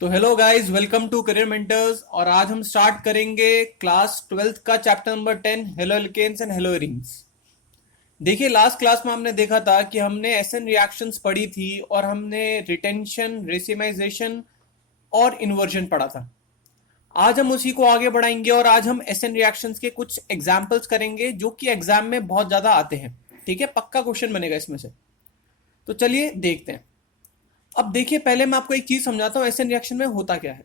तो hello guys, welcome to Career Mentors. और आज हम स्टार्ट करेंगे क्लास 12th का chapter number 10, haloalkanes and haloarenes. देखिए, लास्ट क्लास में हमने देखा था कि हमने एसएन रिएक्शंस पढ़ी थी और हमने रिटेंशन, रेसिमाइजेशन और इन्वर्जन पढ़ा था। आज हम उसी को आगे बढ़ाएंगे और आज हम एसएन रिएक्शंस के कुछ एग्जाम्पल्स करेंगे जो कि एग्जाम में बहुत ज्यादा आते हैं। ठीक है, पक्का क्वेश्चन बनेगा इसमें से। तो चलिए देखते हैं। अब देखिए, पहले मैं आपको एक चीज समझाता हूँ एसएन रिएक्शन में होता क्या है।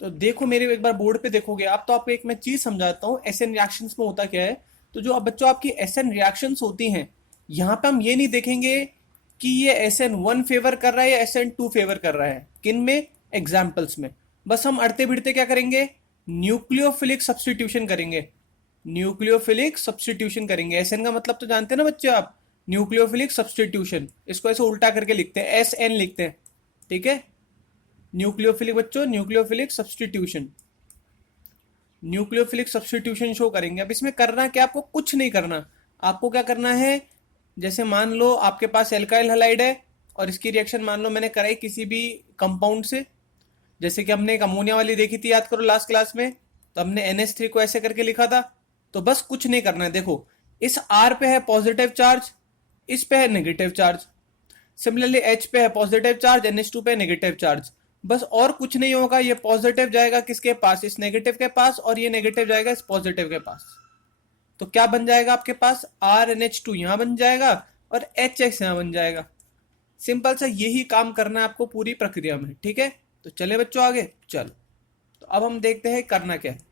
तो देखो, मेरे एक बार बोर्ड पे देखोगे आप, तो आपको एक मैं चीज समझाता हूँ एसएन रिएक्शंस में होता क्या है। तो जो अब बच्चों आपकी एसएन रिएक्शंस होती हैं, यहाँ पे हम ये नहीं देखेंगे कि ये SN1 फेवर कर रहा है या SN2 फेवर कर रहा है। किन में? एग्जाम्पल्स में। बस हम अड़ते भिड़ते क्या करेंगे? न्यूक्लियोफिलिक सब्सटीट्यूशन करेंगे। न्यूक्लियोफिलिक सब्सटीट्यूशन करेंगे। एसएन का मतलब तो जानते हैं ना बच्चे आप, न्यूक्लियोफिलिक सब्सटीट्यूशन। इसको ऐसे उल्टा करके लिखते हैं, SN लिखते हैं। ठीक है, न्यूक्लियोफिलिक बच्चों, nucleophilic substitution. Nucleophilic substitution show करेंगे। अब इसमें करना क्या? आपको कुछ नहीं करना। आपको क्या करना है, जैसे मान लो आपके पास एल्काइल हैलाइड है और इसकी रिएक्शन मान लो मैंने कराई किसी भी कंपाउंड से। जैसे कि हमने एक अमोनिया वाली देखी थी, याद करो लास्ट क्लास में। तो हमने NH3 को ऐसे करके लिखा था। तो बस कुछ नहीं करना है। देखो, इस R पे है पॉजिटिव चार्ज, इस पे है नेगेटिव चार्ज। सिमिलरली H पे है पॉजिटिव चार्ज, NH2 पे नेगेटिव चार्ज। बस और कुछ नहीं होगा। ये पॉजिटिव जाएगा किसके पास? इस नेगेटिव के पास। और ये नेगेटिव जाएगा इस पॉजिटिव के पास। तो क्या बन जाएगा आपके पास? RNH2 यहां बन जाएगा और HX यहां बन जाएगा। सिंपल सा यही काम करना है आपको पूरी प्रक्रिया में। ठीक है, तो चले बच्चों आगे। चलो, तो अब हम देखते हैं करना क्या है।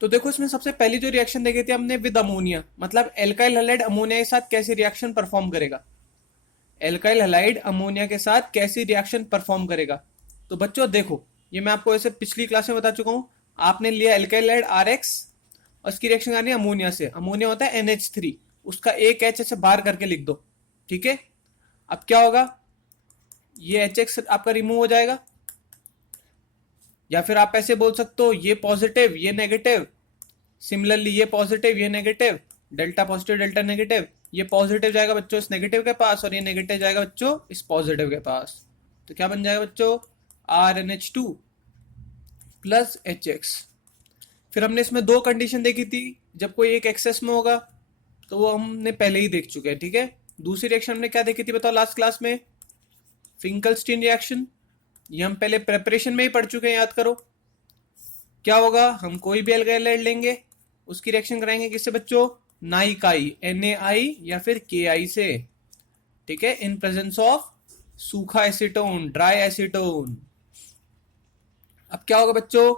तो देखो, इसमें सबसे पहली जो रिएक्शन देखी थी हमने विद अमोनिया, मतलब एल्काइल हैलाइड अमोनिया के साथ कैसी रिएक्शन परफॉर्म करेगा। एल्काइल हैलाइड अमोनिया के साथ कैसी रिएक्शन परफॉर्म करेगा। तो बच्चों देखो, ये मैं आपको ऐसे पिछली क्लास में बता चुका हूं। आपने लिया एल्काइल हैलाइड RX और इसकी रिएक्शन करनी है अमोनिया से। अमोनिया होता है NH3, उसका एक H ऐसे बाहर करके लिख दो। ठीक है, अब क्या होगा? ये HX आपका रिमूव हो जाएगा। या फिर आप ऐसे बोल सकते हो, ये पॉजिटिव ये नेगेटिव, सिमिलरली ये पॉजिटिव ये negative, delta positive delta negative. ये पॉजिटिव जाएगा बच्चों इस नेगेटिव के पास और ये नेगेटिव जाएगा बच्चों इस पॉजिटिव के पास। तो क्या बन जाएगा बच्चों? RNH2 plus HX। फिर हमने इसमें दो कंडीशन देखी थी। जब कोई एक एक्सेस में होगा तो वो हमने पहले ही देख चुके हैं। ठीक है, दूसरी रिएक्शन हमने क्या देखी थी बताओ लास्ट क्लास में? Finkelstein reaction. ये हम पहले प्रेपरेशन में ही पढ़ चुके हैं, याद करो। क्या होगा? हम कोई भी एल्काइल लेंगे, उसकी रिएक्शन कराएंगे किससे बच्चों? नाइकाई, NaI या फिर KI से। ठीक है, इन प्रेजेंस ऑफ सूखा एसीटोन, ड्राई एसीटोन। अब क्या होगा बच्चों?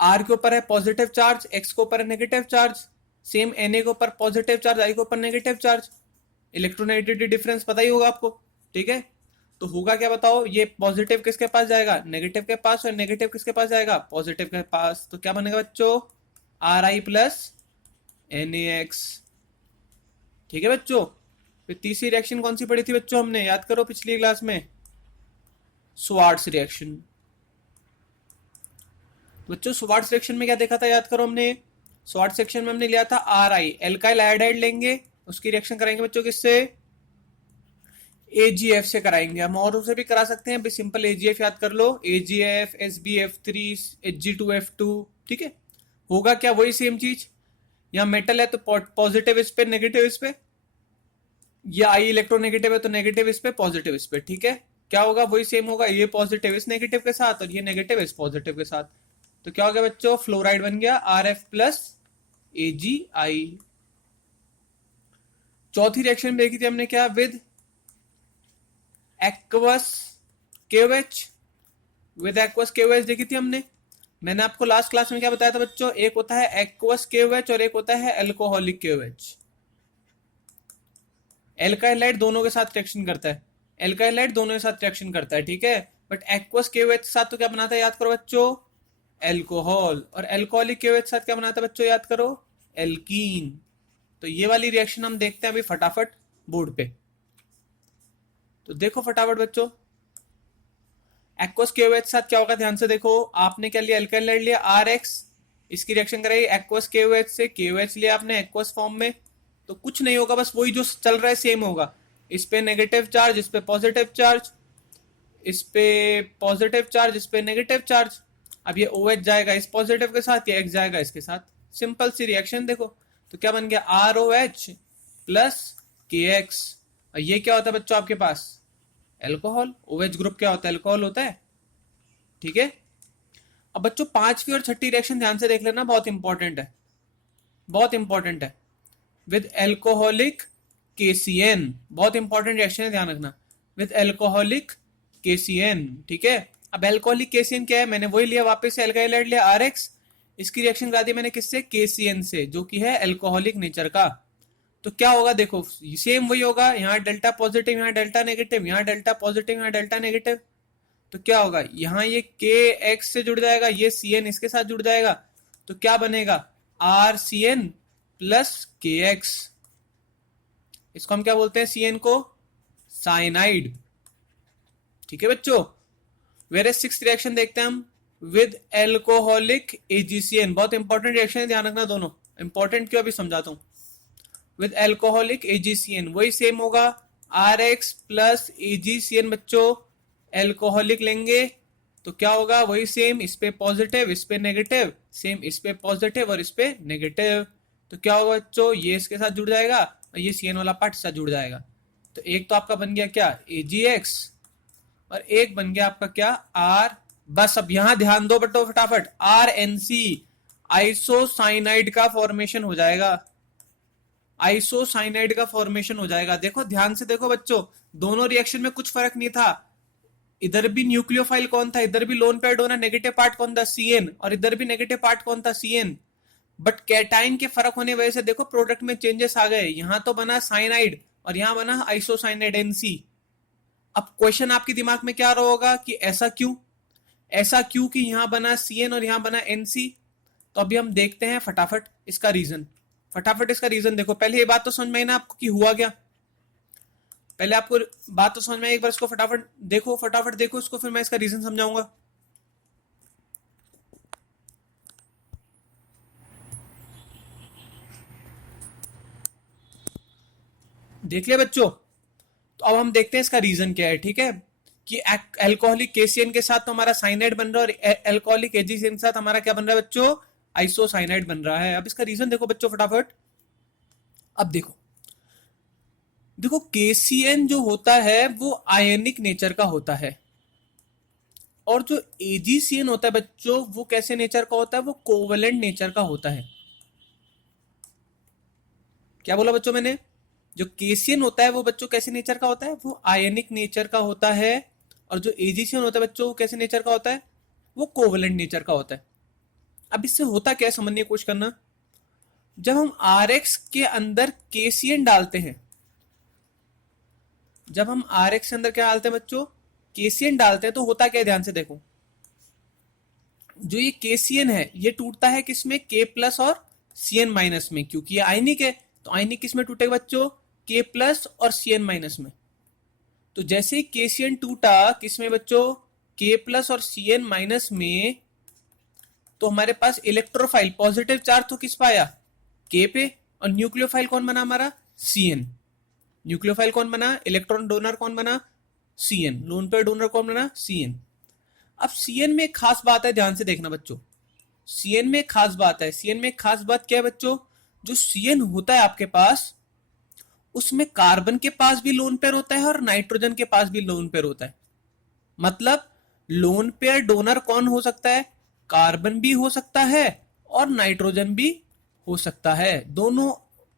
R के ऊपर है पॉजिटिव चार्ज, X के ऊपर है नेगेटिव चार्ज। सेम Na के ऊपर पॉजिटिव चार्ज, I के ऊपर नेगेटिव चार्ज। इलेक्ट्रोनेगेटिविटी डिफरेंस पता ही होगा आपको। ठीक है, तो होगा क्या बताओ? ये पॉजिटिव किसके पास जाएगा? नेगेटिव के पास। और नेगेटिव किसके पास जाएगा? पॉजिटिव के पास। तो क्या बनेगा बच्चों? Ri plus NaX। ठीक है बच्चों। फिर तीसरी रिएक्शन कौन सी पढ़ी थी बच्चों हमने? याद करो पिछली क्लास में, स्वार्ट्स रिएक्शन। बच्चों स्वार्ट्स रिएक्शन में क्या देखा था? याद करो, हमने स्वार्ट्स रिएक्शन में हमने लिया था Ri, एल्काइल आयोडाइड लेंगे, उसकी रिएक्शन कराएंगे बच्चों किससे? AgF से कराएंगे। हम और उसे भी करा सकते हैं, सिंपल AgF याद कर लो, AgF, SbF3, Hg2F2। ठीक है, होगा क्या? वही सेम चीज। यहाँ मेटल है तो पॉजिटिव इस पे, नेगेटिव इस पे। ये I इलेक्ट्रोनेगेटिव है तो नेगेटिव इस पे, पॉजिटिव इस पे। ठीक है, क्या होगा? वही सेम होगा। ये पॉजिटिव इस नेगेटिव के साथ और ये नेगेटिव इस पॉजिटिव के साथ। तो क्या हो गया बच्चों? फ्लोराइड बन गया RF प्लस AgI। चौथी रिएक्शन देखी थी हमने क्या? With aqueous KOH। With aqueous KOH देखी थी हमने। मैंने आपको लास्ट क्लास में क्या बताया था बच्चों? एक होता है एक्वस KOH और एक होता है एल्कोहलिक KOH। एल्काइलाइड दोनों के साथ रिएक्शन करता है। एल्काइलाइड दोनों के साथ रिएक्शन करता है। ठीक है, बट एक्वस KOH के साथ तो क्या बनाता है? याद करो बच्चों, एल्कोहल। और एल्कोहलिक KOH के साथ क्या बनाता है बच्चों? याद करो, एल्कीन। तो ये वाली रिएक्शन हम देखते हैं अभी फटाफट बोर्ड पे। तो देखो फटाफट बच्चों, एक्वस KOH के साथ क्या होगा? ध्यान से देखो, आपने क्या लिया? एल्काइलाइड लिया RX, इसकी रिएक्शन कराई एक्वस KOH से। KOH लिया आपने एक्वस फॉर्म में, तो कुछ नहीं होगा, बस वही जो चल रहा है सेम होगा। इस पे नेगेटिव चार्ज, इस पे पॉजिटिव चार्ज। इस पे पॉजिटिव चार्ज, इस पे नेगेटिव चार्ज। अब ये OH जाएगा इस पॉजिटिव के साथ, ये X जाएगा इसके साथ। सिंपल सी रिएक्शन देखो, तो क्या बन गया ROH प्लस KX। और ये क्या होता है बच्चों आपके पास, एल्कोहल। OH ग्रुप क्या होता है, एल्कोहल होता है, ठीक है। अब बच्चों पांचवी और छठी रिएक्शन ध्यान से देख लेना, बहुत इंपॉर्टेंट है, बहुत इंपॉर्टेंट है। विद एल्कोहलिक KCN, बहुत इंपॉर्टेंट रिएक्शन है, ध्यान रखना। विद एल्कोहलिक KCN, ठीक है। अब एल्कोहलिक KCN क्या है, मैंने वही लिया वापस से, एल्काइल हाइड लिया RX, इसकी रिएक्शन करा दी मैंने किससे, KCN से, जो कि है एल्कोहलिक नेचर का। तो क्या होगा देखो, सेम वही होगा, यहाँ डेल्टा पॉजिटिव, यहाँ डेल्टा नेगेटिव, यहाँ डेल्टा पॉजिटिव, यहाँ डेल्टा नेगेटिव। तो क्या होगा, यहाँ ये KX से जुड़ जाएगा, ये CN इसके साथ जुड़ जाएगा, तो क्या बनेगा RCN प्लस KX। इसको हम क्या बोलते हैं, CN को साइनाइड, ठीक है बच्चों। वेरे सिक्स्थ रिएक्शन देखते हैं हम, विद एल्कोहलिक AgCN, बहुत इंपॉर्टेंट रिएक्शन है, ध्यान रखना दोनों। इंपॉर्टेंट क्यों, अभी समझाता हूं। विद एल्कोहलिक AgCN वही सेम होगा, RX प्लस AgCN बच्चों, एल्कोहलिक लेंगे तो क्या होगा, वही सेम, इस पे पॉजिटिव इस पे नेगेटिव, सेम इस पे पॉजिटिव और इस पे नेगेटिव। तो क्या होगा बच्चों, ये इसके साथ जुड़ जाएगा और ये CN वाला पार्ट साथ जुड़ जाएगा। तो एक तो आपका बन गया क्या, AgX, और एक बन गया आपका क्या, R। बस अब यहां ध्यान दो बटो फटाफट, RNC, आइसोसाइनाइड का फॉर्मेशन हो जाएगा, आइसोसाइनाइड का फॉर्मेशन हो जाएगा। देखो ध्यान से देखो बच्चों, दोनों रिएक्शन में कुछ फर्क नहीं था। इधर भी न्यूक्लियोफाइल कौन था, इधर भी lone pair donor, negative part कौन था, CN, और इधर भी नेगेटिव पार्ट कौन था, CN। बट कैटाइन के फर्क होने वजह से देखो प्रोडक्ट में चेंजेस आ गए, यहां तो बना साइनाइड और यहां बना आइसोसाइनाइड NC। अब क्वेश्चन आपके दिमाग में क्या रहा होगा कि ऐसा क्यों, ऐसा क्यों कि यहां बना CN और यहां बना NC। तो अभी हम देखते हैं फटाफट इसका रीजन, फटाफट इसका रीजन देखो। पहले ये बात तो समझ में आई ना आपको कि हुआ क्या, पहले आपको बात तो समझ में आई, एक बार इसको फटाफट देखो, फटाफट देखो इसको, फिर मैं इसका रीजन समझाऊंगा। देख लिया बच्चों, तो अब हम देखते हैं इसका रीजन क्या है, ठीक है। कि एल्कोहलिक KCN के साथ तो हमारा साइनाइड बन रहा है और एल्कोहलिक AgCN के साथ हमारा क्या बन रहा है बच्चों, आइसोसाइनाइड बन रहा है। अब इसका रीजन देखो बच्चों फटाफट। अब देखो, देखो KCN जो होता है वो आयनिक नेचर का होता है, और जो AgCN होता है बच्चों वो कैसे नेचर का होता है, वो कोवेलेंट नेचर का होता है। क्या बोला बच्चों मैंने, जो KCN होता है वो बच्चों कैसे नेचर का होता है, वो आयनिक नेचर का होता है, और जो AgCN होता है बच्चों वो कैसे नेचर का होता है, वो कोवेलेंट नेचर का होता है। अब इससे होता क्या है समझने की कोशिश करना। जब हम RX के अंदर KCN डालते हैं, जब हम RX के अंदर क्या डालते हैं बच्चों, KCN डालते हैं, तो होता क्या है ध्यान से देखो। जो ये KCN है ये टूटता है किसमें, K प्लस और CN माइनस में, क्योंकि ये आयनिक है। तो आयनिक किसमें टूटेगा बच्चों, K प्लस और CN माइनस में। तो जैसे ही KCN टूटा किसमें बच्चों, K प्लस और CN माइनस में, तो हमारे पास इलेक्ट्रोफाइल पॉजिटिव चार्ज तो किस पाया, K पे, और न्यूक्लियोफाइल कौन बना हमारा, CN। न्यूक्लियोफाइल कौन बना, इलेक्ट्रॉन डोनर कौन बना, CN। लोन पेयर डोनर कौन बना, CN। अब CN में एक खास बात है, ध्यान से देखना बच्चों। CN में एक खास बात है, CN में एक खास बात क्या है बच्चों, जो CN होता है आपके पास, उसमें कार्बन के पास भी लोन पेयर होता है और नाइट्रोजन के पास भी लोन पेयर होता है। मतलब लोन पेयर डोनर कौन हो सकता है, कार्बन भी हो सकता है और नाइट्रोजन भी हो सकता है, दोनों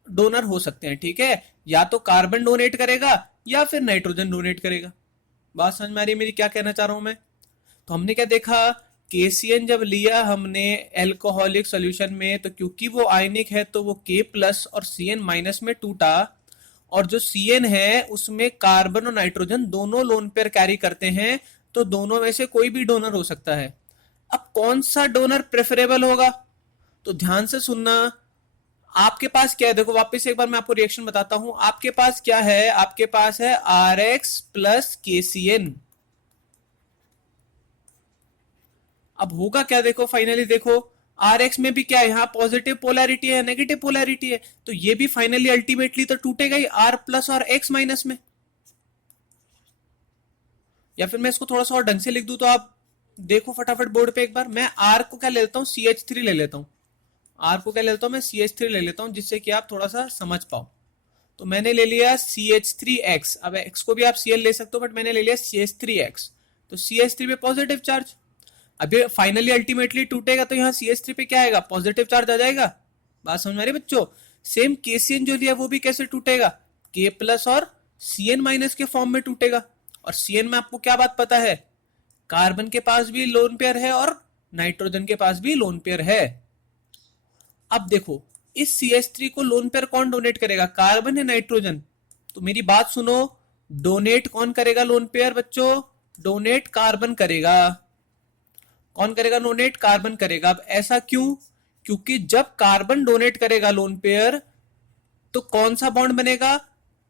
डोनर हो सकते हैं, ठीक है। या तो कार्बन डोनेट करेगा या फिर नाइट्रोजन डोनेट करेगा। बात समझ में आ रही है मेरी, क्या कहना चाह रहा हूं मैं। तो हमने क्या देखा, KCN जब लिया हमने एल्कोहलिक सॉल्यूशन में, तो क्योंकि वो आयनिक है तो वो K प्लस और CN माइनस में टूटा, और जो CN है उसमें कार्बन और नाइट्रोजन दोनों लोन पेयर कैरी करते हैं, तो दोनों में से कोई भी डोनर हो सकता है। अब कौन सा डोनर प्रेफरेबल होगा, तो ध्यान से सुनना। आपके पास क्या है, देखो वापस एक बार मैं आपको रिएक्शन बताता हूं। आपके पास क्या है, आपके पास है RX प्लस KCN। अब होगा क्या, देखो फाइनली देखो, RX में भी क्या है, यहां पॉजिटिव पोलैरिटी है, नेगेटिव पोलैरिटी है, तो ये भी फाइनली अल्टीमेटली तो टूटेगा ही R प्लस और X माइनस में। या फिर मैं इसको थोड़ा सा और ढंग से लिख दूं तो आप देखो फटाफट बोर्ड पे एक बार। मैं आर को क्या ले लेता हूँ, CH3 ले लेता हूँ। आर को क्या ले लेता हूँ मैं, CH3 ले लेता हूँ, जिससे कि आप थोड़ा सा समझ पाओ। तो मैंने ले लिया CH3X। अब X को भी आप Cl ले सकते हो, बट मैंने ले लिया CH3X। तो CH3 पे पॉजिटिव चार्ज। अभी फाइनली अल्टीमेटली टूटेगा तो यहाँ CH3 पे क्या आएगा, पॉजिटिव चार्ज आ जाएगा। बात समझ में आ रही बच्चों। सेम KCN जो लिया वो भी कैसे टूटेगा, K प्लस और Cn माइनस के फॉर्म में टूटेगा। और Cn में आपको क्या बात पता है, कार्बन के पास भी लोन पेयर है और नाइट्रोजन के पास भी लोन पेयर है। अब देखो इस CH3 को लोन पेयर कौन डोनेट करेगा, कार्बन या नाइट्रोजन। तो मेरी बात सुनो, डोनेट कौन करेगा लोन पेयर बच्चों, डोनेट कार्बन करेगा। कौन करेगा डोनेट, कार्बन करेगा। अब ऐसा क्यों, क्योंकि जब कार्बन डोनेट करेगा लोन पेयर तो कौन सा बॉन्ड बनेगा,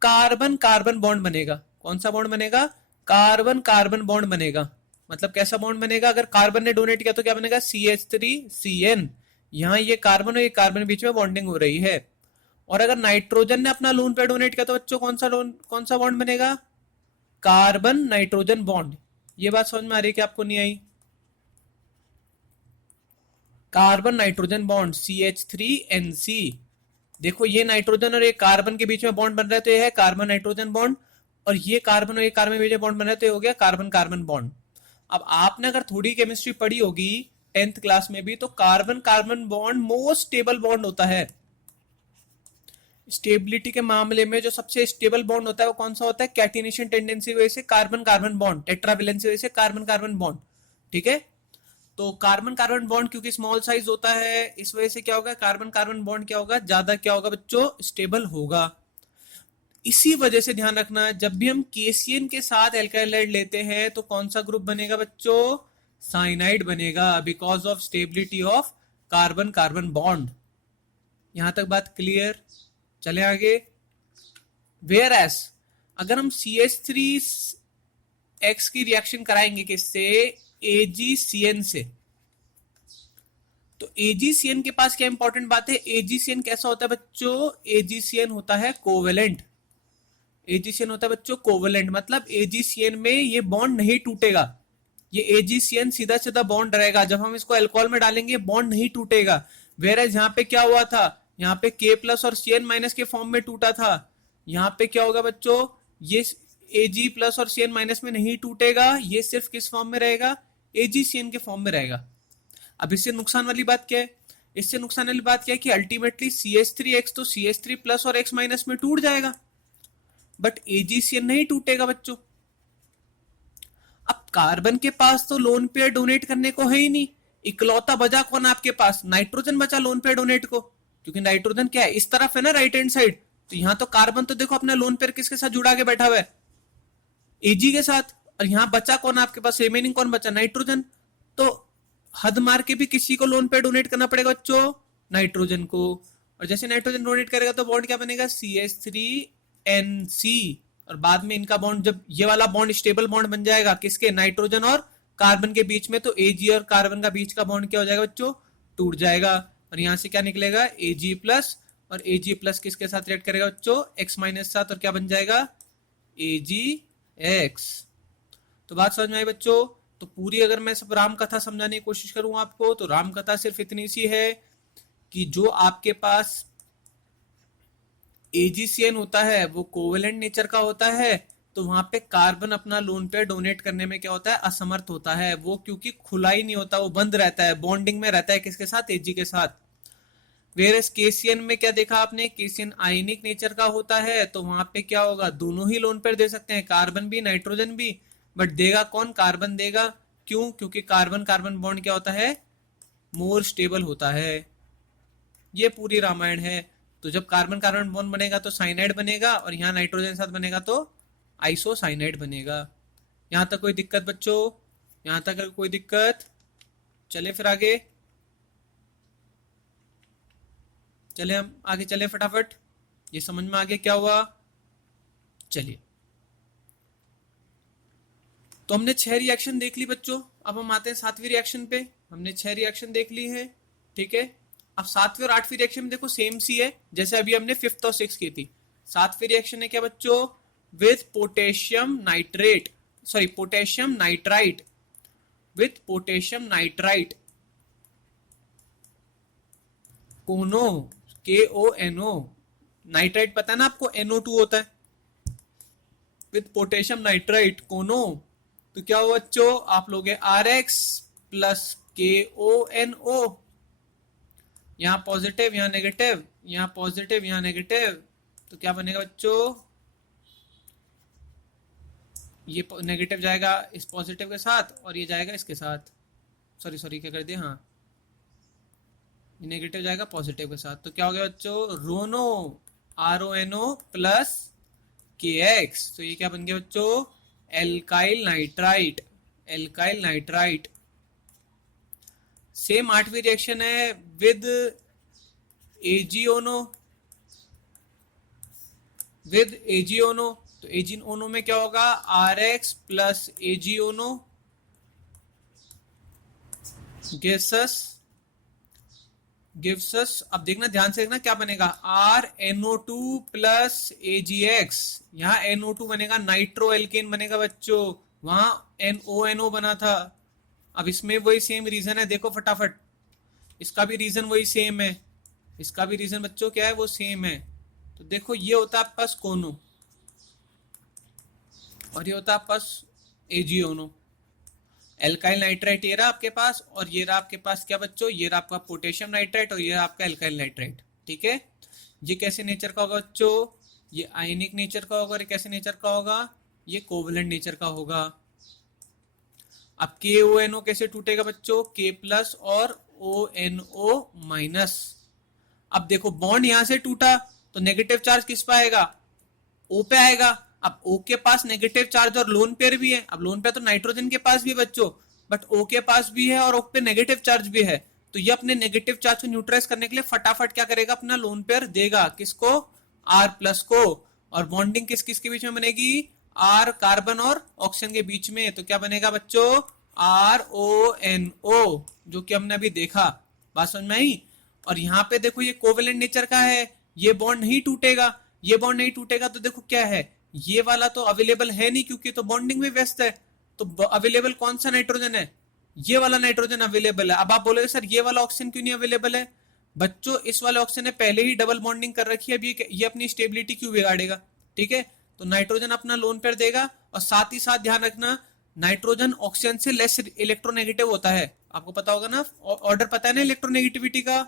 कार्बन कार्बन बॉन्ड बनेगा। कौन सा बॉन्ड बनेगा, कार्बन कार्बन बॉन्ड बनेगा। मतलब कैसा बॉन्ड बनेगा, अगर कार्बन ने डोनेट किया तो क्या बनेगा, CH3CN। यहां ये कार्बन और ये कार्बन बीच में बॉन्डिंग हो रही है। और अगर नाइट्रोजन ने अपना लोन पेयर डोनेट किया तो बच्चों कौन सा बॉन्ड बनेगा, कार्बन नाइट्रोजन बॉन्ड। ये बात समझ में आ रही है कि आपको नहीं आई, कार्बन नाइट्रोजन बॉन्ड CH3NC। देखो ये नाइट्रोजन और ये कार्बन के बीच में बॉन्ड बन रहा है तो ये है कार्बन नाइट्रोजन बॉन्ड, और ये कार्बन और ये कार्बन के बीच में बॉन्ड बन रहा है तो ये हो गया कार्बन कार्बन बॉन्ड। अब आपने अगर थोड़ी केमिस्ट्री पढ़ी होगी 10th क्लास में भी, तो carbon carbon bond most stable bond होता है। स्टेबिलिटी के मामले में जो सबसे स्टेबल बॉन्ड होता है वो कौन सा होता है, कैटिनेशन टेंडेंसी की वजह से कार्बन कार्बन बॉन्ड, टेट्रावेलेंसी वजह से कार्बन कार्बन बॉन्ड। ठीक है, तो कार्बन कार्बन बॉन्ड क्योंकि स्मॉल साइज होता है इस वजह से क्या होगा, कार्बन कार्बन बॉन्ड क्या होगा, ज्यादा क्या होगा बच्चों, स्टेबल होगा। इसी वजह से ध्यान रखना जब भी हम KCN के साथ एल्काइलाइड लेते हैं तो कौन सा ग्रुप बनेगा बच्चों, साइनाइड बनेगा, because of stability of carbon carbon bond. यहां तक बात क्लियर, चले आगे। वेयर एस अगर हम CH3X की रिएक्शन कराएंगे किससे, AgCN से, तो AgCN के पास क्या इंपॉर्टेंट बात है, AgCN कैसा होता है बच्चों, AgCN होता है कोवेलेंट। AgCN होता है बच्चों कोवेलेंट, मतलब AgCN में ये बॉन्ड नहीं टूटेगा। ये AgCN सीधा सीधा बॉन्ड रहेगा, जब हम इसको अल्कोहल में डालेंगे बॉन्ड नहीं टूटेगा। वेरएज यहाँ पे क्या हुआ था, यहाँ पे K प्लस और Cn माइनस के फॉर्म में टूटा था। यहाँ पे क्या होगा बच्चों, ये Ag प्लस और Cn माइनस में नहीं टूटेगा, ये सिर्फ किस फॉर्म में रहेगा, AgCN के फॉर्म में रहेगा। अब इससे नुकसान वाली बात क्या है, इससे नुकसान वाली बात क्या है कि अल्टीमेटली CH3X तो CH3 प्लस और X माइनस में टूट जाएगा, बट AgCN नहीं टूटेगा बच्चों। अब कार्बन के पास तो लोन पेयर डोनेट करने को है ही नहीं, इकलौता बचा कौन आपके पास, नाइट्रोजन बचा लोन पेयर डोनेट को, क्योंकि नाइट्रोजन क्या है, इस तरफ है ना, राइट हैंड साइड। तो यहां तो कार्बन तो देखो अपना लोन पेयर किसके साथ जुड़ा के बैठा हुआ है, Ag के साथ। और यहां बचा कौन आपके पास, रिमेनिंग कौन बचा, नाइट्रोजन। तो हद मार के भी किसी को लोन पेयर डोनेट करना पड़ेगा बच्चों, नाइट्रोजन को। और जैसे नाइट्रोजन डोनेट करेगा तो बॉन्ड क्या बनेगा, CH3NC। और बाद में इनका बॉन्ड, जब ये वाला बॉन्ड स्टेबल बॉन्ड बन जाएगा किसके, नाइट्रोजन और कार्बन के बीच में, तो Ag और कार्बन का बीच का बॉन्ड क्या हो जाएगा बच्चों, टूट जाएगा। और यहां से क्या निकलेगा, Ag प्लस, और Ag प्लस किसके साथ रिएक्ट करेगा बच्चों, X माइनस साथ, और क्या बन जाएगा, AgX। तो बात समझ में आई बच्चों। तो पूरी अगर मैं सब राम कथा समझाने की कोशिश करूं आपको, तो राम कथा सिर्फ इतनी सी है कि जो आपके पास AgCN होता है वो कोवेलेंट नेचर का होता है, तो वहां पे कार्बन अपना लोन पेयर डोनेट करने में क्या होता है, असमर्थ होता है वो, क्योंकि खुला ही नहीं होता, वो बंद रहता है, बॉन्डिंग में रहता है किसके साथ, Ag के साथ। वेरस KCN में क्या देखा आपने, KCN आयनिक नेचर का होता है, तो वहां पे क्या होगा, दोनों ही लोन पेयर दे सकते हैं, कार्बन भी नाइट्रोजन भी, बट देगा कौन, कार्बन देगा। क्यों, क्योंकि कार्बन कार्बन बॉन्ड क्या होता है, मोर स्टेबल होता है। ये पूरी रामायण है। तो जब कार्बन कार्बन बॉन्ड बनेगा तो साइनाइड बनेगा, और यहाँ नाइट्रोजन के साथ बनेगा तो आइसोसाइनाइड बनेगा। यहां तक कोई दिक्कत बच्चों, यहां तक अगर कोई दिक्कत, चले फिर आगे, चले हम आगे चले फटाफट। ये समझ में आगे क्या हुआ, चलिए। तो हमने 6 रिएक्शन देख ली बच्चों, अब हम आते हैं 7वीं रिएक्शन पे। हमने 6 रिएक्शन देख ली है, ठीक है। अब 7वीं और 8वीं रिएक्शन में देखो सेम सी है जैसे अभी हमने 5th और 6th की थी। 7वीं रिएक्शन है क्या बच्चों, with potassium nitrate. Sorry potassium nitrite, with potassium nitrite कोनो, KONO, नाइट्राइट पता है ना आपको, NO2 होता है, विथ पोटेशियम नाइट्राइट कोनो, तो क्या हुआ बच्चों, आप लोगे RX प्लस KONO, यहाँ पॉजिटिव यहाँ नेगेटिव, यहाँ पॉजिटिव यहाँ नेगेटिव, तो क्या बनेगा बच्चों, ये नेगेटिव जाएगा इस पॉजिटिव के साथ और ये जाएगा इसके साथ, सॉरी सॉरी क्या कर दिया, हाँ ये नेगेटिव जाएगा पॉजिटिव के साथ, तो क्या हो गया बच्चों, रोनो, RONO प्लस KX, तो ये क्या बन गया बच्चों, alkyl nitrite, alkyl nitrite. Same आठवीं रिएक्शन है विद AgONO, विद AgONO, तो AgONO में क्या होगा, RX plus AgONO gives us, अब देखना ध्यान से देखना क्या बनेगा, RNO2 प्लस AgX, यहाँ NO2 बनेगा, नाइट्रो एल्केन बनेगा बच्चों, वहां NONO बना था। अब इसमें वही सेम रीजन है, देखो फटाफट, इसका भी रीजन वही सेम है, इसका भी रीजन बच्चों क्या है, वो सेम है। तो देखो ये होता है आपके पास कोनो और ये होता है आपके पास AgONO, एल्काइल नाइट्राइट ये रहा आपके पास, और ये रहा आपके पास क्या बच्चों, ये रहा आपका पोटेशियम नाइट्राइट और ये रहा आपका एल्काइल नाइट्राइट, ठीक है। ये कैसे नेचर का होगा बच्चों, ये आयनिक नेचर का होगा और ये कैसे नेचर का होगा, ये कोवलेंट नेचर का होगा। अब KONO कैसे टूटेगा बच्चों, K प्लस और ONO माइनस। अब देखो बॉन्ड यहां से टूटा तो नेगेटिव चार्ज किस पे आएगा, O पे आएगा। अब O के पास नेगेटिव चार्ज और लोन पेयर भी है, अब लोन पेयर तो नाइट्रोजन के पास भी है बच्चों, बट O के पास भी है और O पे नेगेटिव चार्ज भी है, तो ये अपने नेगेटिव चार्ज को न्यूट्रलाइज करने के लिए फटाफट क्या करेगा, अपना लोन पेयर देगा, किसको, R प्लस को, और बॉन्डिंग किस किस के बीच में बनेगी, R कार्बन और ऑक्सीजन के बीच में, तो क्या बनेगा बच्चों, RONO, जो कि हमने अभी देखा, बात समझ में आई। और यहाँ पे देखो ये कोवेलेंट नेचर का है, ये बॉन्ड नहीं टूटेगा, ये बॉन्ड नहीं टूटेगा, तो देखो क्या है, ये वाला तो अवेलेबल है नहीं क्योंकि तो बॉन्डिंग में व्यस्त है, तो अवेलेबल कौन सा नाइट्रोजन है, ये वाला नाइट्रोजन अवेलेबल है। अब आप बोलोगे सर ये वाला ऑक्सीजन क्यों नहीं अवेलेबल है, बच्चों इस वाले ऑक्सीजन ने पहले ही डबल बॉन्डिंग कर रखी है, अब ये अपनी स्टेबिलिटी क्यों बिगाड़ेगा, ठीक है। तो नाइट्रोजन अपना लोन पेयर देगा, और साथ ही साथ ध्यान रखना नाइट्रोजन ऑक्सीजन से लेस इलेक्ट्रोनेगेटिव होता है, आपको पता होगा ना, ऑर्डर पता है ना इलेक्ट्रोनेगेटिविटी का,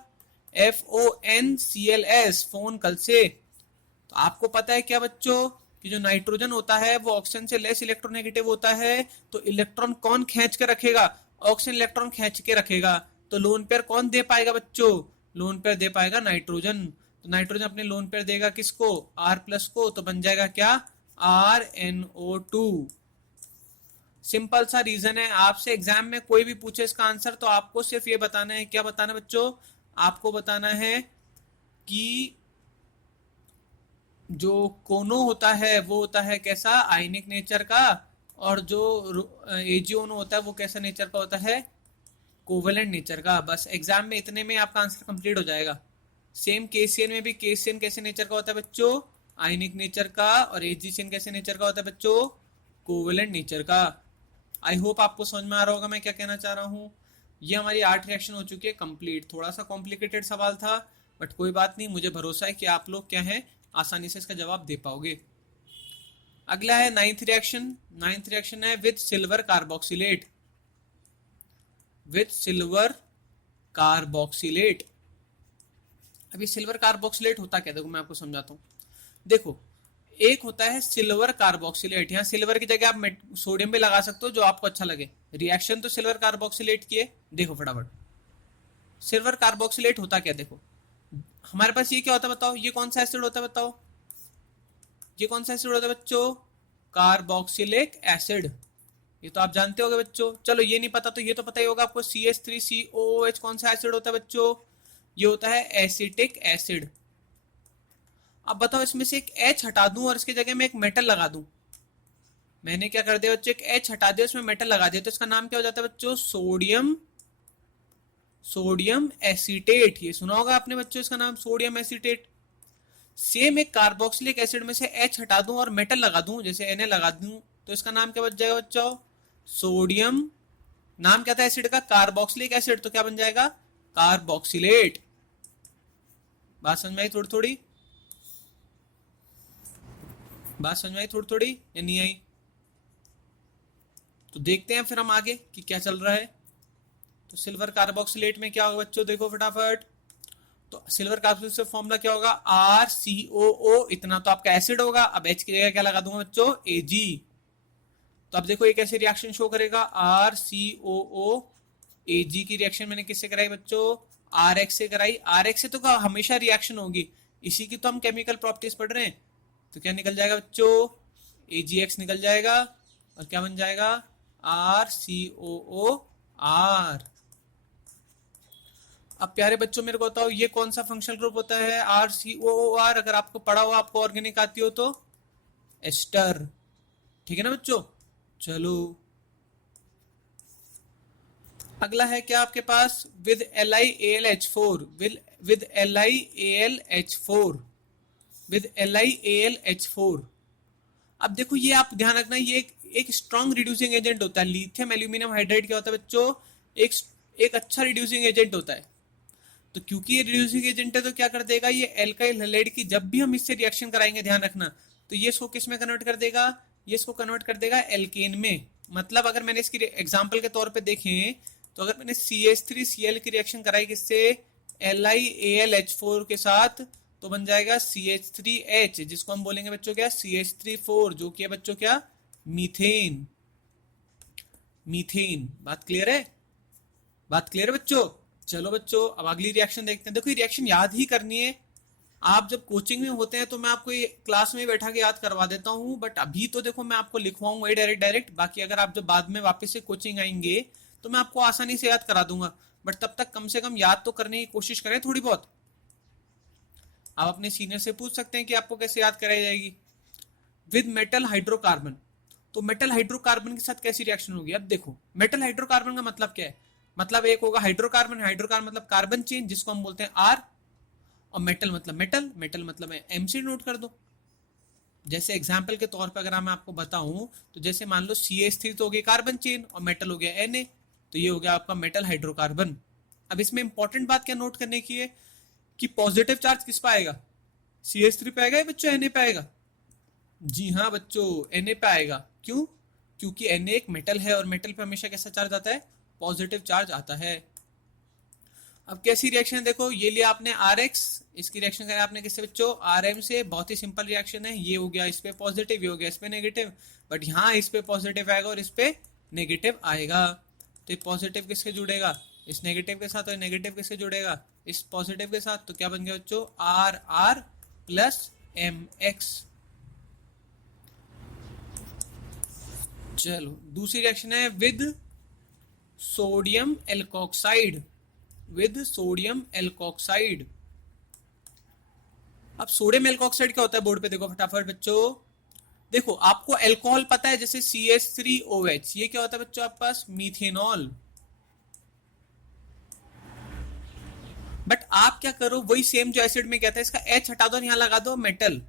FONCLS, फोन कल से। तो आपको पता है क्या बच्चों कि जो नाइट्रोजन होता है वो ऑक्सीजन से लेस इलेक्ट्रोनेगेटिव होता है, तो इलेक्ट्रॉन कौन खींच के रखेगा, ऑक्सीजन इलेक्ट्रॉन खींच के रखेगा, तो लोन पेयर कौन दे पाएगा बच्चों, लोन पेयर दे पाएगा नाइट्रोजन, तो नाइट्रोजन अपने लोन पेयर देगा किसको, R प्लस को, तो बन जाएगा क्या, RNO2। सिंपल सा रीजन है, आपसे एग्जाम में कोई भी पूछे इसका आंसर तो आपको सिर्फ ये बताना है, क्या बताना है बच्चों, आपको बताना है कि जो कोनो होता है वो होता है कैसा, आयनिक नेचर का, और जो AgONO होता है वो कैसा नेचर का होता है, कोवेलेंट नेचर का। बस एग्जाम में इतने में आपका आंसर कंप्लीट हो जाएगा। सेम KCN में भी, KCN कैसे नेचर का होता है बच्चों, आयनिक नेचर का, और AgCN कैसे नेचर का होता है बच्चों, कोवेलेंट नेचर का। आई होप आपको समझ में आ रहा होगा मैं क्या कहना चाह रहा हूँ। ये हमारी 8 रिएक्शन हो चुकी है कंप्लीट, थोड़ा सा कॉम्प्लिकेटेड सवाल था बट कोई बात नहीं, मुझे भरोसा है कि आप लोग क्या है आसानी से इसका जवाब दे पाओगे। अगला है 9th रिएक्शन। 9th रिएक्शन है with silver carboxylate, with silver carboxylate. अभी सिल्वर कार्बोक्सिलेट होता क्या, देखो मैं आपको समझाता हूँ। देखो एक होता है सिल्वर कार्बोक्सिलेट, यहाँ सिल्वर की जगह आप सोडियम भी लगा सकते हो जो आपको अच्छा लगे, रिएक्शन तो सिल्वर कार्बोक्सिलेट की है। देखो फटाफट सिल्वर कार्बोक्सिलेट होता क्या, देखो हमारे पास ये क्या होता है बताओ, ये कौन सा एसिड होता है बताओ, ये कौन सा एसिड होता है बच्चों, कार्बोक्सिलिक एसिड, ये तो आप जानते होगे बच्चों। चलो ये नहीं पता तो ये तो पता ही होगा आपको, CH3COOH कौन सा एसिड होता है बच्चों, ये होता है एसिटिक एसिड। अब बताओ इसमें से एक H हटा दूं और इसकी जगह में एक मेटल लगा दूं, मैंने क्या कर दिया बच्चों, एक H हटा दिया उसमें मेटल लगा दिया, तो इसका नाम क्या हो जाता है बच्चों, सोडियम, सोडियम एसीटेट। ये सुना होगा आपने बच्चों इसका नाम, सोडियम एसीटेट। सेम एक कार्बोक्सिलिक एसिड में से H हटा दूं और मेटल लगा दूं, जैसे Na लगा दूं, तो इसका नाम क्या बच जाएगा बच्चों? सोडियम, नाम क्या था एसिड का? कार्बोक्सिलिक एसिड, तो क्या बन जाएगा? कार्बोक्सिलेट। बात समझ में आई थोड़ी थोड़ी? बात समझ में आई थोड़ी थोड़ी या नहीं आई? तो देखते हैं फिर हम आगे कि क्या चल रहा है। तो सिल्वर कार्बोक्सिलेट में क्या होगा बच्चों, देखो फटाफट। तो सिल्वर कार्बोक्सिलेट से फॉर्मूला क्या होगा? RCOO, इतना तो आपका एसिड होगा। अब H की जगह क्या लगा दूंगा बच्चों? Ag। तो अब देखो ये कैसे रिएक्शन शो करेगा? RCOO Ag की रिएक्शन मैंने किससे कराई बच्चों? RX से कराई। RX से तो हमेशा रिएक्शन होगी, इसी की तो हम केमिकल प्रॉपर्टीज पढ़ रहे हैं। तो क्या निकल जाएगा बच्चों? AgX निकल जाएगा, और क्या बन जाएगा? RCOOR। अब प्यारे बच्चों मेरे को बताओ ये कौन सा फंक्शनल ग्रुप होता है? RCOOR। अगर आपको पढ़ा हो, आपको ऑर्गेनिक आती हो तो एस्टर, ठीक है ना बच्चों? चलो अगला है क्या आपके पास? With LiAlH4, with LiAlH4, with LiAlH4। अब देखो ये आप ध्यान रखना, ये एक स्ट्रॉन्ग रिड्यूसिंग एजेंट होता है। लिथियम एल्यूमिनियम हाइड्राइड क्या होता है बच्चों? एक एक अच्छा रिड्यूसिंग एजेंट होता है। तो क्योंकि ये रिड्यूसिंग एजेंट है तो क्या कर देगा ये एल्काइल हैलाइड की, जब भी हम इससे रिएक्शन कराएंगे ध्यान रखना, तो ये इसको किस में कन्वर्ट कर देगा? ये इसको कन्वर्ट कर देगा एल्केन में। मतलब अगर मैंने इसकी एग्जांपल के तौर पे देखें, तो अगर मैंने CH3Cl की रिएक्शन कराई किससे? LiAlH4 के साथ, तो बन जाएगा CH3H, जिसको हम बोलेंगे बच्चों क्या? CH3 4, जो कि है बच्चों क्या? मीथेन। मीथेन। बात क्लियर है? बात क्लियर है बच्चों? चलो बच्चों अब अगली रिएक्शन देखते हैं। देखो ये रिएक्शन याद ही करनी है। आप जब कोचिंग में होते हैं तो मैं आपको ये क्लास में बैठा के याद करवा देता हूँ, बट अभी तो देखो मैं आपको लिखवाऊंगा ये डायरेक्ट डायरेक्ट। बाकी अगर आप जब बाद में वापस से कोचिंग आएंगे तो मैं आपको आसानी से याद करा दूंगा, बट तब तक कम से कम याद तो करने की कोशिश करें थोड़ी बहुत। आप अपने सीनियर से पूछ सकते हैं कि आपको कैसे याद कराई जाएगी। विद मेटल हाइड्रोकार्बन, तो मेटल हाइड्रोकार्बन के साथ कैसी रिएक्शन होगी? अब देखो मेटल हाइड्रोकार्बन का मतलब क्या है? मतलब एक होगा हाइड्रोकार्बन, हाइड्रोकार्बन मतलब कार्बन चेन, जिसको हम बोलते हैं R। और मेटल मतलब मेटल, मेटल मतलब M से नोट कर दो। जैसे एग्जाम्पल के तौर पर अगर मैं आपको बताऊं, तो जैसे मान लो CH3 तो हो गया कार्बन चेन, और मेटल हो गया Na, तो ये हो गया आपका मेटल हाइड्रोकार्बन। अब इसमें इंपॉर्टेंट बात क्या नोट करने की है कि पॉजिटिव चार्ज किस पे आएगा? CH3 पे आएगा या बच्चों Na पे आएगा? जी हाँ बच्चों, Na पे आएगा। क्यों? क्योंकि Na एक मेटल है, और मेटल पे हमेशा कैसा चार्ज आता है? पॉजिटिव चार्ज आता है। अब कैसी रिएक्शन है देखो, ये लिया आपने RX, इसकी रिएक्शन करें आपने किससे बच्चों? RM से। बहुत ही सिंपल रिएक्शन है, ये हो गया इस पे पॉजिटिव, ये हो गया इस पे नेगेटिव, बट यहाँ इस पे पॉजिटिव आएगा और इस पे नेगेटिव आएगा। तो ये पॉजिटिव किसके जुड़ेगा? इस नेगेटिव के साथ, और नेगेटिव किसके जुड़ेगा? इस पॉजिटिव के साथ। तो क्या बन गया बच्चों? RR plus MX। चलो दूसरी रिएक्शन है with sodium alkoxide, with sodium alkoxide. अब सोडियम एल्कोक्साइड क्या होता है बोर्ड पे देखो फटाफट बच्चों। देखो आपको अल्कोहल पता है, जैसे CH3OH, ये क्या होता है बच्चों आपके पास? मीथेनॉल। बट आप क्या करो, वही सेम जो एसिड में क्या था, इसका H हटा दो और यहां लगा दो मेटल,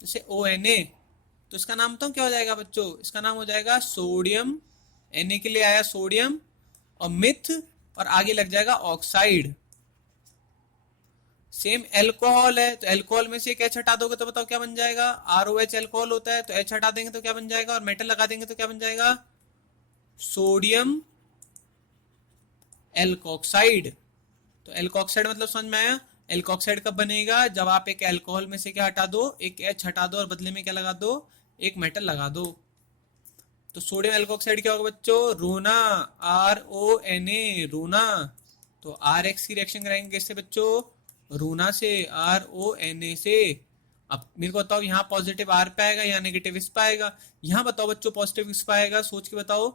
जैसे ONA। तो इसका नाम तो क्या हो जाएगा बच्चों? इसका नाम हो जाएगा सोडियम। Na के लिए आया सोडियम, और मिथ, और आगे लग जाएगा ऑक्साइड। सेम एल्कोहल है, तो एल्कोहल में से एक H हटा दोगे तो बताओ क्या बन जाएगा? ROH एल्कोहल होता है, तो H हटा देंगे तो क्या बन जाएगा? और मेटल लगा देंगे तो क्या बन जाएगा? Sodium alkoxide. तो एल्कोक्साइड मतलब समझ में आया? एल्कोक्साइड कब बनेगा? जब आप एक एल्कोहल में से क्या हटा दो? एक H हटा दो, और बदले में क्या लगा दो? एक मेटल लगा दो। तो सोडियम एल्कोक्साइड क्या होगा बच्चों? रोना, RONA, रोना। तो RX की रिएक्शन कराएंगे किससे बच्चों? रोना से, RONA से। अब मेरे को बताओ यहाँ पॉजिटिव R पे आएगा या नेगेटिव इस पे आएगा? यहाँ बताओ बच्चों पॉजिटिव किस पे आएगा, सोच के बताओ।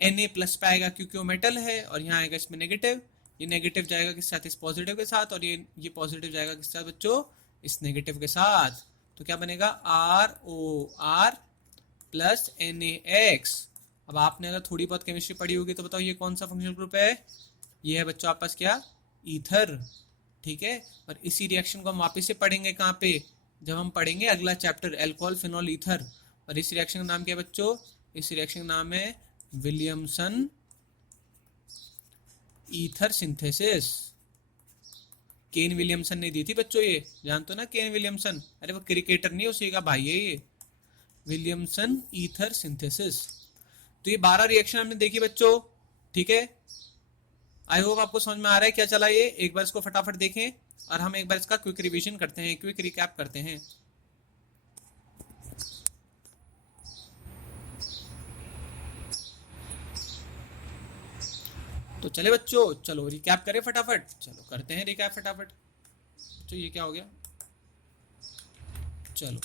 Na प्लस पे आएगा क्योंकि वो मेटल है, और यहाँ आएगा इसमें नेगेटिव। ये नेगेटिव जाएगा किस साथ? इस पॉजिटिव के साथ, और ये पॉजिटिव जाएगा किस साथ बच्चों? इस नेगेटिव के साथ। तो क्या बनेगा? ROR plus NaX। अब आपने अगर थोड़ी बहुत केमिस्ट्री पढ़ी होगी तो बताओ ये कौन सा फंक्शनल ग्रुप है? ये है बच्चों आपके पास क्या? ईथर। ठीक है, और इसी रिएक्शन को हम वापस से पढ़ेंगे कहाँ पे? जब हम पढ़ेंगे अगला चैप्टर, एल्कोहल फिनॉल ईथर। और इस रिएक्शन का नाम क्या है बच्चों? इस रिएक्शन का नाम है Williamson ether synthesis. Kane Williamson ने दी थी बच्चों, ये जानते हो ना केन विलियमसन? अरे वो क्रिकेटर नहीं, उसी का भाई है ये, विलियमसन ईथर सिंथेसिस। तो ये 12 रिएक्शन हमने देखी बच्चों, ठीक है। आई होप आपको समझ में आ रहा है क्या चला ये। एक बार इसको फटाफट देखें और हम एक बार इसका क्विक रिवीजन करते हैं, क्विक रिकैप करते हैं। तो चले बच्चों, चलो रिकैप करें फटाफट, चलो करते हैं रिकैप फटाफट। तो ये क्या हो गया, चलो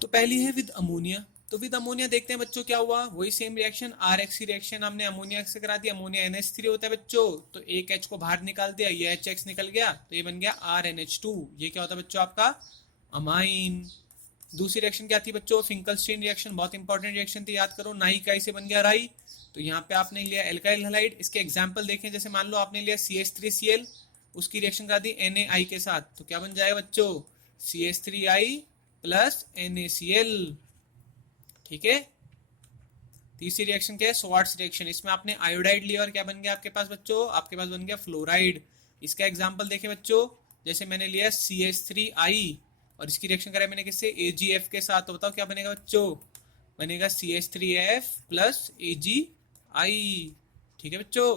तो पहली है विद अमोनिया। तो विद अमोनिया देखते हैं बच्चों क्या हुआ, वही सेम रिएक्शन, आर एक्स की रिएक्शन हमने अमोनिया से करा दी। अमोनिया NH3 होता है बच्चों, तो एक H को बाहर निकाल दिया, ये HX निकल गया, तो ये बन गया RNH2। ये क्या होता है बच्चों आपका अमाइन। दूसरी रिएक्शन क्या थी बच्चों, फिंकलस्टीन रिएक्शन, बहुत इंपॉर्टेंट रिएक्शन थी, याद करो। नाइकाई से बन गया राई। तो यहाँ पे आपने लिया एल्काइल हैलाइड। इसके एग्जाम्पल देखें, जैसे मान लो आपने लिया CH3Cl, उसकी रिएक्शन करा दी NaI के साथ, तो क्या बन जाएगा बच्चों CH3I प्लस NaCl, ठीक है। तीसरी रिएक्शन क्या है, स्वार्ट्स रिएक्शन। इसमें आपने आयोडाइड लिया और क्या बन गया आपके पास बच्चों, आपके पास बन गया फ्लोराइड। इसका एग्जाम्पल देखें बच्चों, जैसे मैंने लिया CH3I और इसकी रिएक्शन करा मैंने किससे, AgF के साथ, तो बताओ क्या बनेगा बच्चों, बनेगा CH3F प्लस AgI, ठीक है बच्चों।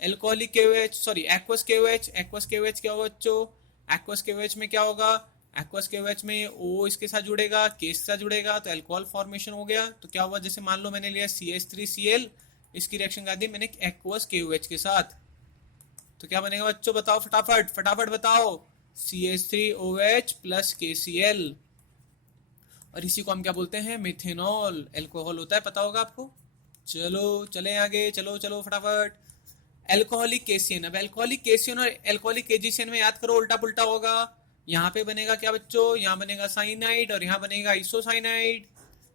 Alcoholic KOH, sorry aqueous KOH, aqueous KOH क्या होगा बच्चों, एक्वस KOH में क्या होगा, एक्वस KOH में O इसके साथ जुड़ेगा, K इसके साथ जुड़ेगा, तो अल्कोहल फॉर्मेशन हो गया। तो क्या हुआ, जैसे मान लो मैंने लिया CH3Cl, इसकी रिएक्शन कर दी मैंने एक्वस KOH के साथ, तो क्या बनेगा बच्चों, बताओ फटाफट फटाफट बताओ, CH3OH प्लस KCl। और इसी को हम क्या बोलते हैं, मिथेनॉल। एल्कोहल होता है, पता होगा आपको। चलो चले आगे, चलो चलो फटाफट। एल्कोहलिक केसियन, अब एल्कोहलिक केसियन और एल्कोहलिक केजीसियन में याद करो उल्टा पुल्टा होगा। यहाँ पे बनेगा क्या बच्चों, यहाँ बनेगा साइनाइड और यहाँ बनेगा आइसोसाइनाइड।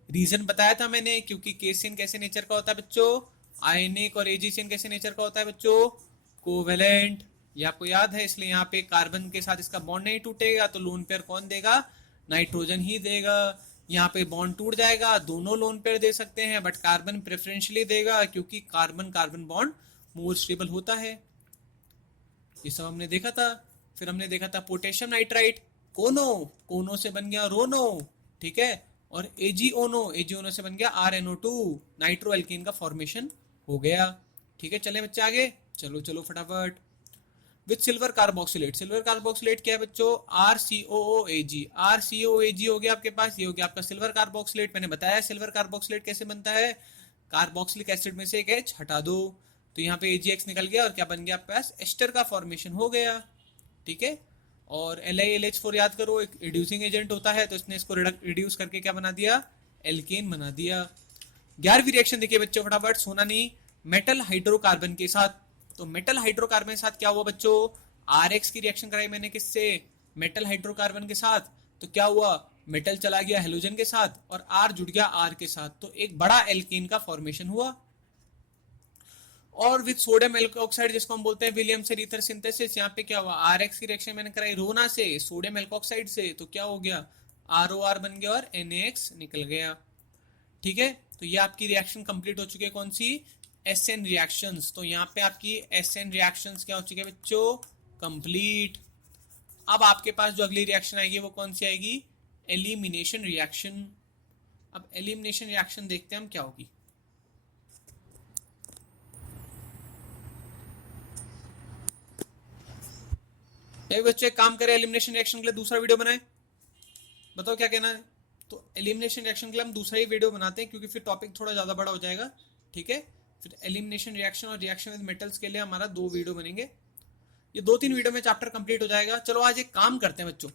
रीजन बताया था मैंने, क्योंकि केसियन कैसे नेचर का होता है बच्चों, आयनिक, और एजीसियन कैसे नेचर का होता है बच्चों, कोवेलेंट। ये आपको याद है, इसलिए यहाँ पे कार्बन के साथ इसका बॉन्ड नहीं टूटेगा, तो लोन पेयर कौन देगा, नाइट्रोजन ही देगा। यहाँ पे बॉन्ड टूट जाएगा, दोनों लोन पेयर दे सकते हैं, बट कार्बन प्रेफरेंशियली देगा, क्योंकि carbon carbon bond more stable होता है। ये सब हमने देखा था। फिर हमने देखा था पोटेशियम नाइट्राइट, कोनो, कोनो से बन गया रोनो, ठीक है। और एजीओनो, एजीओनो से बन गया RNO2, नाइट्रो एल्कीन का फॉर्मेशन हो गया, ठीक है। चले बच्चे आगे, चलो चलो फटाफट। With silver carboxylate, silver carboxylate क्या है बच्चों, RCOOAG, RCOAG हो गया आपके पास, ये हो गया आपका सिल्वर कार्बोक्सिलेट। मैंने बताया सिल्वर कार्बोक्सिलेट कैसे बनता है, कार्बोक्सिलिक एसिड में से एक H हटा दो, तो यहाँ पे AgX निकल गया और क्या बन गया आपके पास, एस्टर का फॉर्मेशन हो गया, ठीक है। और LiLH4 याद करो, एक रिड्यूसिंग एजेंट होता है, तो इसने इसको रिड्यूस करके क्या बना दिया, एल्केन बना दिया। 11वीं रिएक्शन देखिए बच्चों फटाफट, सोना नहीं, मेटल हाइड्रोकार्बन के साथ। तो मेटल हाइड्रोकार्बन के साथ क्या हुआ बच्चों, RX की रिएक्शन कराई मैंने किससे, मेटल हाइड्रोकार्बन के साथ, तो क्या हुआ, मेटल चला गया हेलोजन के साथ और R जुड़ गया R के साथ, तो एक बड़ा एल्कीन का फॉर्मेशन हुआ। और विद सोडियम एल्कोक्साइड, जिसको हम बोलते हैं विलियमसन ईथर सिंथेसिस, यहाँ पे क्या हुआ, RX की रिएक्शन मैंने कराई रोना से, सोडियम एल्कोक्साइड से, तो क्या हो गया, ROR बन गया और NaX निकल गया, ठीक है। तो ये आपकी रिएक्शन कंप्लीट हो चुकी है, कौन सी, SN रिएक्शंस। तो यहाँ पे आपकी SN रिएक्शंस क्या हो चुकी है बच्चों, कंप्लीट। अब आपके पास जो अगली रिएक्शन आएगी वो कौन सी आएगी, एलिमिनेशन रिएक्शन। अब एलिमिनेशन रिएक्शन देखते हैं हम क्या होगी। बच्चे काम करें, एलिमिनेशन रिएक्शन के लिए दूसरा वीडियो बनाए, बताओ क्या कहना है। तो एलिमिनेशन रिएक्शन के लिए हम दूसरा ही वीडियो बनाते हैं, क्योंकि फिर टॉपिक थोड़ा ज़्यादा बड़ा हो जाएगा, ठीक है। फिर एलिमिनेशन रिएक्शन और रिएक्शन विद मेटल्स के लिए हमारा 2 वीडियो बनेंगे, ये 2-3 वीडियो में चैप्टर कंप्लीट हो जाएगा। चलो आज एक काम करते हैं बच्चों,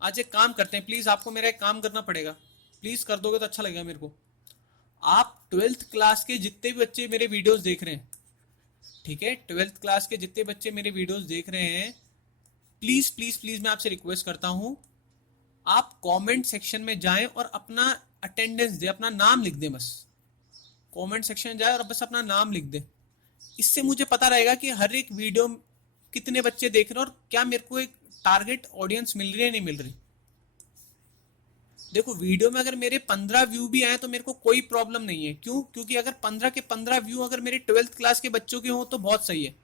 आज एक काम करते हैं, प्लीज़ आपको मेरा एक काम करना पड़ेगा, प्लीज़ कर दोगे तो अच्छा लगेगा मेरे को। आप 12th क्लास के जितने भी बच्चे मेरे वीडियोज़ देख रहे हैं, ठीक है, 12th क्लास के जितने बच्चे मेरे वीडियोज़ देख रहे हैं, प्लीज़ प्लीज़ प्लीज़ मैं आपसे रिक्वेस्ट करता हूँ, आप कमेंट सेक्शन में जाएं और अपना अटेंडेंस दे, अपना नाम लिख दें, बस कमेंट सेक्शन में जाए और बस अपना नाम लिख दे। इससे मुझे पता रहेगा कि हर एक वीडियो कितने बच्चे देख रहे हैं और क्या मेरे को एक टारगेट ऑडियंस मिल रही है नहीं मिल रही। देखो वीडियो में अगर मेरे 15 व्यू भी आए तो मेरे को कोई प्रॉब्लम नहीं है। क्यों? क्योंकि अगर 15 के 15 व्यू अगर मेरे 12th क्लास के बच्चों के हों तो बहुत सही है,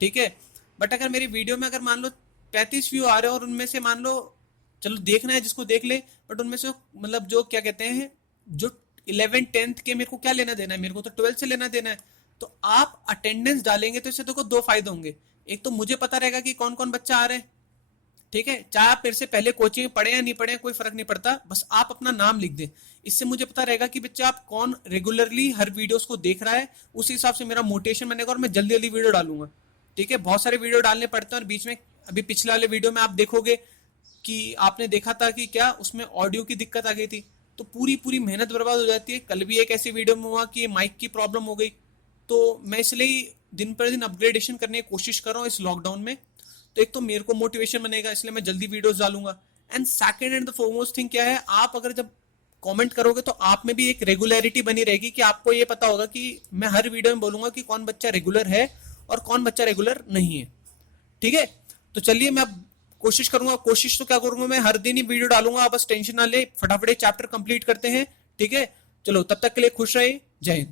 ठीक है। बट अगर मेरी वीडियो में अगर मान लो 35 व्यू आ रहे हो और उनमें से मान लो, चलो देखना है जिसको देख ले, बट उनमें से मतलब जो क्या कहते हैं, जो 11th 10th के, मेरे को क्या लेना देना है, मेरे को तो 12th से लेना देना है। तो आप अटेंडेंस डालेंगे तो इससे देखो दो फायदे होंगे। एक तो मुझे पता रहेगा कि कौन कौन बच्चा आ रहे हैं, ठीक है। चाहे आप मेरे से पहले कोचिंग में पढ़े या नहीं पढ़े, कोई फर्क नहीं पड़ता, बस आप अपना नाम लिख दें। इससे मुझे पता रहेगा कि बच्चा आप कौन रेगुलरली हर वीडियोस को देख रहा है, उस हिसाब से मेरा मोटिवेशन बनेगा और मैं जल्दी जल्दी वीडियो डालूंगा, ठीक है। बहुत सारे वीडियो डालने पड़ते हैं और बीच में, अभी पिछले वाले वीडियो में आप देखोगे कि आपने देखा था कि क्या उसमें ऑडियो की दिक्कत आ गई थी, तो पूरी पूरी मेहनत बर्बाद हो जाती है। कल भी एक ऐसी वीडियो में हुआ कि माइक की प्रॉब्लम हो गई। तो मैं इसलिए दिन पर दिन अपग्रेडेशन करने की कोशिश कर रहा हूँ इस लॉकडाउन में। तो एक तो मेरे को मोटिवेशन बनेगा, इसलिए मैं जल्दी वीडियोस डालूंगा। And second and the foremost thing क्या है, आप अगर जब कमेंट करोगे तो आप में भी एक रेगुलरिटी बनी रहेगी कि आपको ये पता होगा कि मैं हर वीडियो में बोलूंगा कि कौन बच्चा रेगुलर है और कौन बच्चा रेगुलर नहीं है, ठीक है। तो चलिए मैं अब कोशिश करूंगा, कोशिश तो क्या करूंगा, मैं हर दिन ही वीडियो डालूंगा, आप बस टेंशन ना ले, फटाफट चैप्टर कंप्लीट करते हैं, ठीक है। चलो तब तक के लिए खुश रहे, जय हिंद।